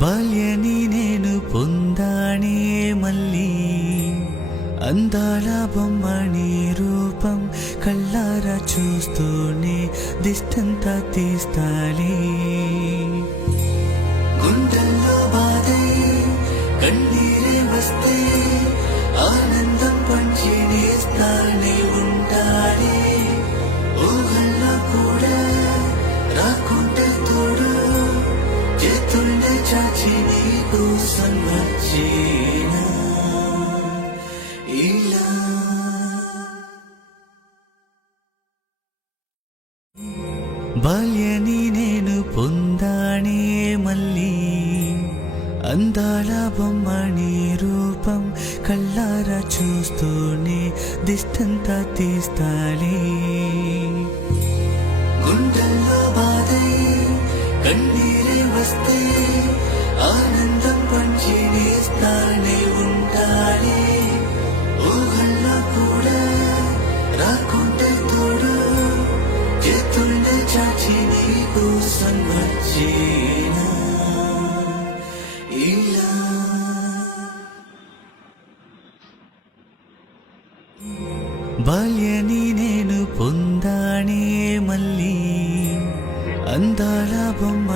బాల్యని నేను పొందానే మళ్ళీ అందాల బొమ్మని రూపం కళ్ళారా చూస్తూనే దిష్టంతా తీస్తాలే గుండెల్లో బాధై కన్నీరే వస్తే ఆనందం పంచి నేస్తానే ఉంటాలే ఊహల్లో కూడా రాకుంటే తోడు చేతుల్ని చాచి నీ కోసం వచ్చేనా ఇలా బాల్యని నేను పొందానే మళ్ళీ అందాల బొమ్మని రూపం కళ్ళారా చూస్తూనే దిష్టంతా తీస్తాలే గుండెల్లో బాధై కన్నీరే వస్తే ఆనందం పంచి నేస్తానే ఉంటాలే ఊహల్లో కూడా రాకుంటే తోడు చేతుల్ని చాచి నీ కోసం వచ్చేనా ఇలా బాల్యని నేను పొందానే మళ్ళీ అందాల బొమ్మ